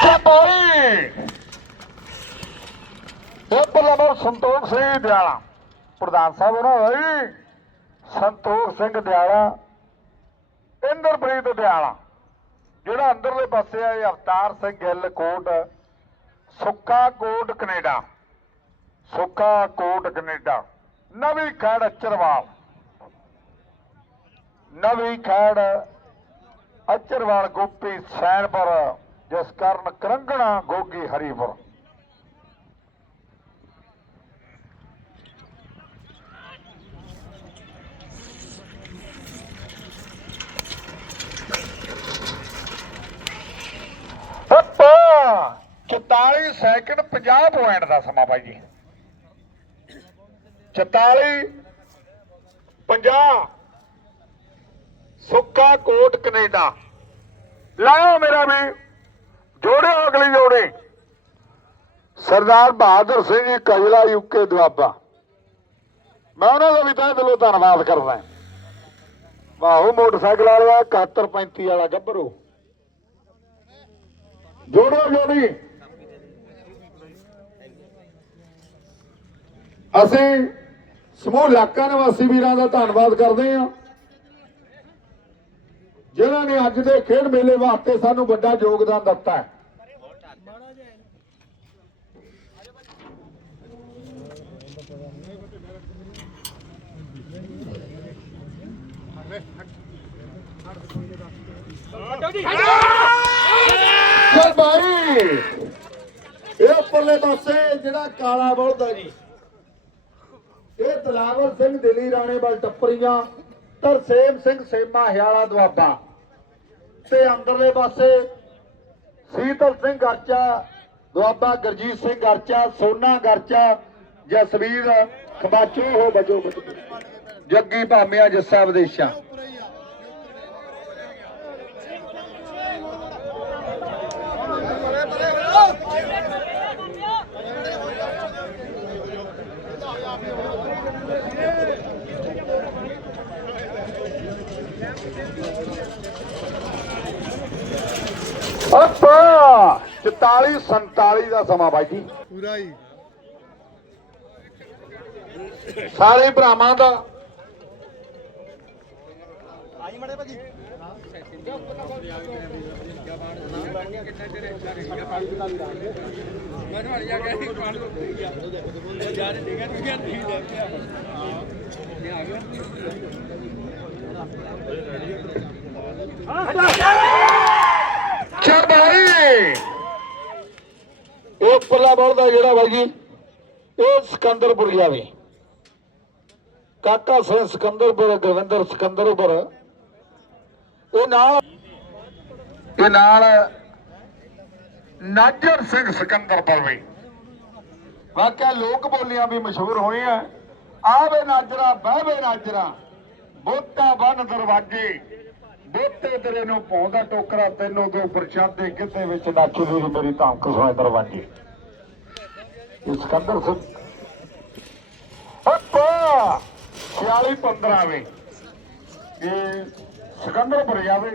ਸ਼ਾਬਾਈ ਇਹ ਪਲਵਰ ਸੰਤੋਖ ਸਿੰਘ ਦਿਆਲਾ। ਪ੍ਰਧਾਨ ਸਾਹਿਬ ਉਹਨਾਂ ਦਾ ਜੀ ਸੰਤੋਖ ਸਿੰਘ ਦਿਆਲਾ। ਇੰਦਰਪ੍ਰੀਤ ਦਿਆਲਾ। ਜਿਹੜਾ ਅੰਦਰਲੇ ਪਾਸੇ ਆ ਇਹ ਅਵਤਾਰ ਸਿੰਘ ਗਿੱਲ ਕੋਟ। ਸੁੱਕਾ ਕੋਟ ਕੈਨੇਡਾ। ਸੁੱਕਾ ਕੋਟ ਕੈਨੇਡਾ। ਨਵੀਂ ਖੜ ਅਚਰਵਾਲ। ਨਵੀਂ ਖੜ ਅਚਰਵਾਲ, ਗੋਪੀ ਸੈਨਪੁਰ। ਜਿਸ ਕਾਰਨ ਕਰੰਗਣਾ ਗੋਗੀ ਹਰੀਪੁਰ। ਹੱਪਾ 44 ਸੈਕਿੰਡ 50 ਪੁਆਇੰਟ ਦਾ ਸਮਾਂ ਭਾਈ ਜੀ। 44 50 ਸੁੱਕਾ ਕੋਟ ਕੈਨੇਡਾ। ਲਾਓ ਮੇਰਾ ਵੀ ਜੋੜਿਓ ਅਗਲੀ ਜੋੜੀ। ਸਰਦਾਰ ਬਹਾਦਰ ਸਿੰਘ ਜੀ, ਕਜਲਾ ਯੂਕੇ ਦੁਆਬਾ। ਮੈਂ ਉਹਨਾਂ ਦਾ ਵੀ ਤਹਿ ਦਿਲੋਂ ਧੰਨਵਾਦ ਕਰਦਾ ਵਾਹੋ, ਮੋਟਰਸਾਈਕਲ ਵਾਲਾ 7135 ਵਾਲਾ ਗੱਭਰੂ। ਜੋੜੋ ਜੋੜੀ। ਅਸੀਂ ਸਮੂਹ ਇਲਾਕਾ ਨਿਵਾਸੀ ਵੀਰਾਂ ਦਾ ਧੰਨਵਾਦ ਕਰਦੇ ਹਾਂ। ਜਿਨ੍ਹਾਂ ਨੇ ਅੱਜ ਦੇ ਖੇਡ ਮੇਲੇ ਵਾਸਤੇ ਸਾਨੂੰ ਵੱਡਾ ਯੋਗਦਾਨ ਦਿੱਤਾ ਹੈ। ਚੱਲ ਇਹ ਉੱਪਰਲੇ ਪਾਸੇ ਜਿਹੜਾ ਕਾਲਾ ਬੋਲਦਾ ਜੀ, ਇਹ ਦਲਾਵਰ ਸਿੰਘ, ਦਿੱਲੀ ਰਾਣੇ ਵੱਲ ਟੱਪਰੀਆਂ ਤਰਸੇਮ ਸਿੰਘ, ਸੇਮਾ ਹਿਆਲਾ ਦੁਆਬਾ। ਤੇ ਅੰਦਰਲੇ ਪਾਸੇ ਸੀਤਲ ਸਿੰਘ ਗਰਚਾ ਦੁਆਬਾ ਗਰਜੀਤ ਸਿੰਘ ਗਰਚਾ ਸੋਨਾ ਗਰਚਾ ਜਸਵੀਰ ਖਬਾਚੋ ਹੋ ਬਜੋ ਜੱਗੀ ਭਾਮਿਆ, ਜੱਸਾ ਵਿਦੇਸ਼ਾ ਅੱਪਾ 44 47 ਦਾ ਸਮਾਂ ਬਾਈ ਜੀ। ਪੂਰਾ ਹੀ। ਸਾਰੇ ਭਰਾਵਾਂ ਦਾ। ਚਬਾਈ ਉਹ ਪੱਲਾ ਜਿਹੜਾ ਬਾਈ ਜੀ, ਇਹ ਸਿਕੰਦਰਪੁਰ ਜਾਵੇ ਕਾਕਾ ਸਿੰਘ ਸਿਕੰਦਰਪੁਰ ਗਵਿੰਦਰ ਸਿਕੰਦਰਪੁਰ। ਇਹ ਨਾਲ ਇਹ ਨਾਲ ਨਾਜਰ ਸਿੰਘ ਸਿਕੰਦਰਪੁਰ ਵੀ। ਵਾਕਿਆ ਲੋਕ ਬੋਲੀਆਂ ਵੀ ਮਸ਼ਹੂਰ ਹੋਈਆਂ। ਆਵੇ ਨਾਜਰਾ ਬਹਿਵੇ ਨਾਜਰਾ। ਬੋਤਾ ਬੰਨ ਦਰਵਾਜੇ। ਬੋਤੇ ਤੇਰੇ ਨੂੰ ਪਾਉਂਦਾ ਟੋਕਰਾ, ਤੈਨੂੰ ਦੋ ਪ੍ਰਸ਼ਾਦੇ ਕਿਤੇ ਵਿੱਚ ਨੱਚਦੀ ਨੀ ਮੇਰੀ ਧਮਕ ਸੋਏ ਦਰਵਾਜੇ। ਸਿਕੰਦਰ ਸਿੰਘ ਅੱਪਾ! 46 15 ਵੇ। ਇਹ ਸਿਕੰਦਰਪੁਰ ਜਾਵੇ।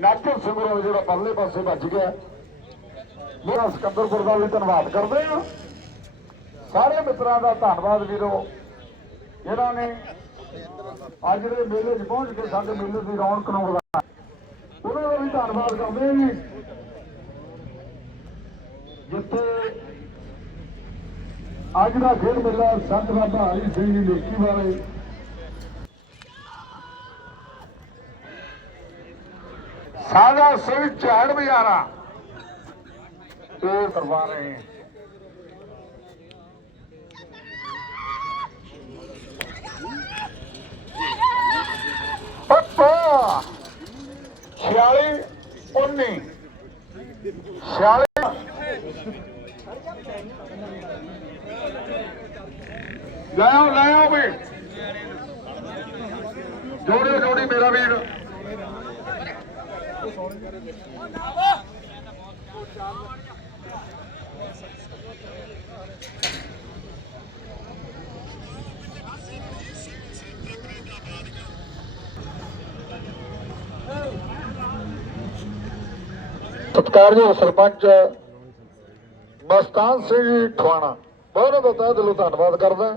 ਨਾਟਕ ਸਿੰਘਰੋ ਜਿਹੜਾ ਪਰਲੇ ਪਾਸੇ ਵੱਜ ਗਿਆ। ਮੇਰਾ ਸਿਕੰਦਰਪੁਰ ਦਾ ਵੀ ਧੰਨਵਾਦ ਕਰਦੇ ਹਾਂ। ਸਾਰੇ ਮਿੱਤਰਾਂ ਦਾ ਧੰਨਵਾਦ ਵੀਰੋ। ਇਹਨਾਂ ਨੇ ਅੱਜ ਦੇ ਮੇਲੇ 'ਚ ਪਹੁੰਚ ਕੇ ਸਾਡੇ ਮੇਲੇ ਦੀ ਰੌਣਕ ਨੂੰ ਵਧਾਇਆ। ਉਹਨਾਂ ਦਾ ਵੀ ਧੰਨਵਾਦ ਕਰਦੇ ਹਾਂ ਜੀ ਜਿੱਥੇ ਅੱਜ ਦਾ ਖੇਡ ਮੇਲਾ ਸੰਤ ਬਾਬਾ ਹਰੀ ਸਿੰਘ ਦੀ ਲੇਕੀ ਵਾਲੇ ਸਾਦਾ ਸਿੰਘ ਝਾੜ ਬਿਆਰਾ ਇਹ ਕਰਵਾ ਰਹੇ ਹੈ ਪੱਪਾ 46 19 46 ਲੈ ਆਓ ਲੈ ਆਓ ਵੀ ਜੋੜੀ ਜੋੜੀ ਮੇਰਾ ਵੀਰ। ਸਤਿਕਾਰਯੋਗ ਸਰਪੰਚ ਮਸਤਾਨ ਸਿੰਘ ਜੀ ਖਵਾਣਾ ਬਹੁਤ ਬਹੁਤ ਤਹਿ ਦਿਲੋਂ ਧੰਨਵਾਦ ਕਰਦਾ।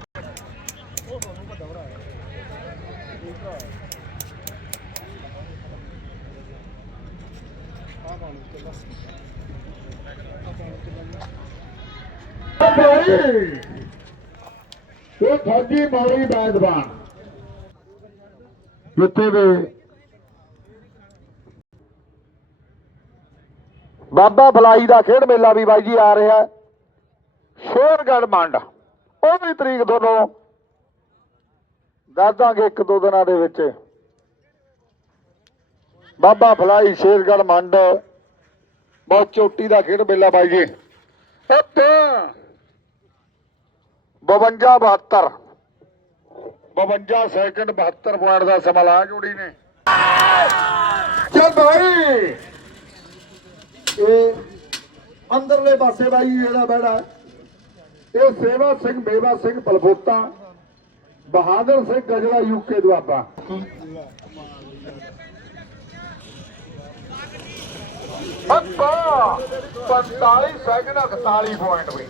ਭਾਈ ਇਹ ਫੌਜੀ ਮੌਲੀ ਬੈਦਵਾਨ ਜਿੱਥੇ ਵੀ ਬਾਬਾ ਫਲਾਈ ਦਾ ਖੇਡ ਮੇਲਾ ਵੀ ਬਾਈ ਜੀ ਆ ਰਿਹਾ ਹੈ। ਮੰਡ। ਉਹ ਵੀ ਤਰੀਕ ਦੋਨੋਂ ਦੱਸ ਦਾਂਗੇ ਇੱਕ ਦੋ ਦਿਨਾਂ ਦੇ ਵਿੱਚ। ਬਾਬਾ ਫਲਾਈ ਸ਼ੇਰਗੜ੍ਹ ਮੰਡ। ਬਹੁਤ ਚੋਟੀ ਦਾ ਖੇਡ ਮੇਲਾ ਬਾਈ ਜੀ। ਉੱਤੇ 52 72 52 ਸੈਕਿੰਡ 72 ਪੁਆਇੰਟ ਦਾ ਸਮਾਂ ਲਾ ਜੋੜੀ ਨੇ। ਚੱਲ ਭਾਈ। ਇਹ ਅੰਦਰਲੇ ਪਾਸੇ ਬਾਈ ਇਹਦਾ ਬੈੜਾ। ਇਹ ਸੇਵਾ ਸਿੰਘ ਮੇਵਾ ਸਿੰਘ ਪਲਬੋਤਾ ਬਹਾਦਰ ਸਿੰਘ ਗਜਲਾ ਯੂਕੇ ਦੁਆਬਾ। ਅੱਪਾ 45 ਸੈਕਿੰਡ 41 ਪੁਆਇੰਟ ਵੀ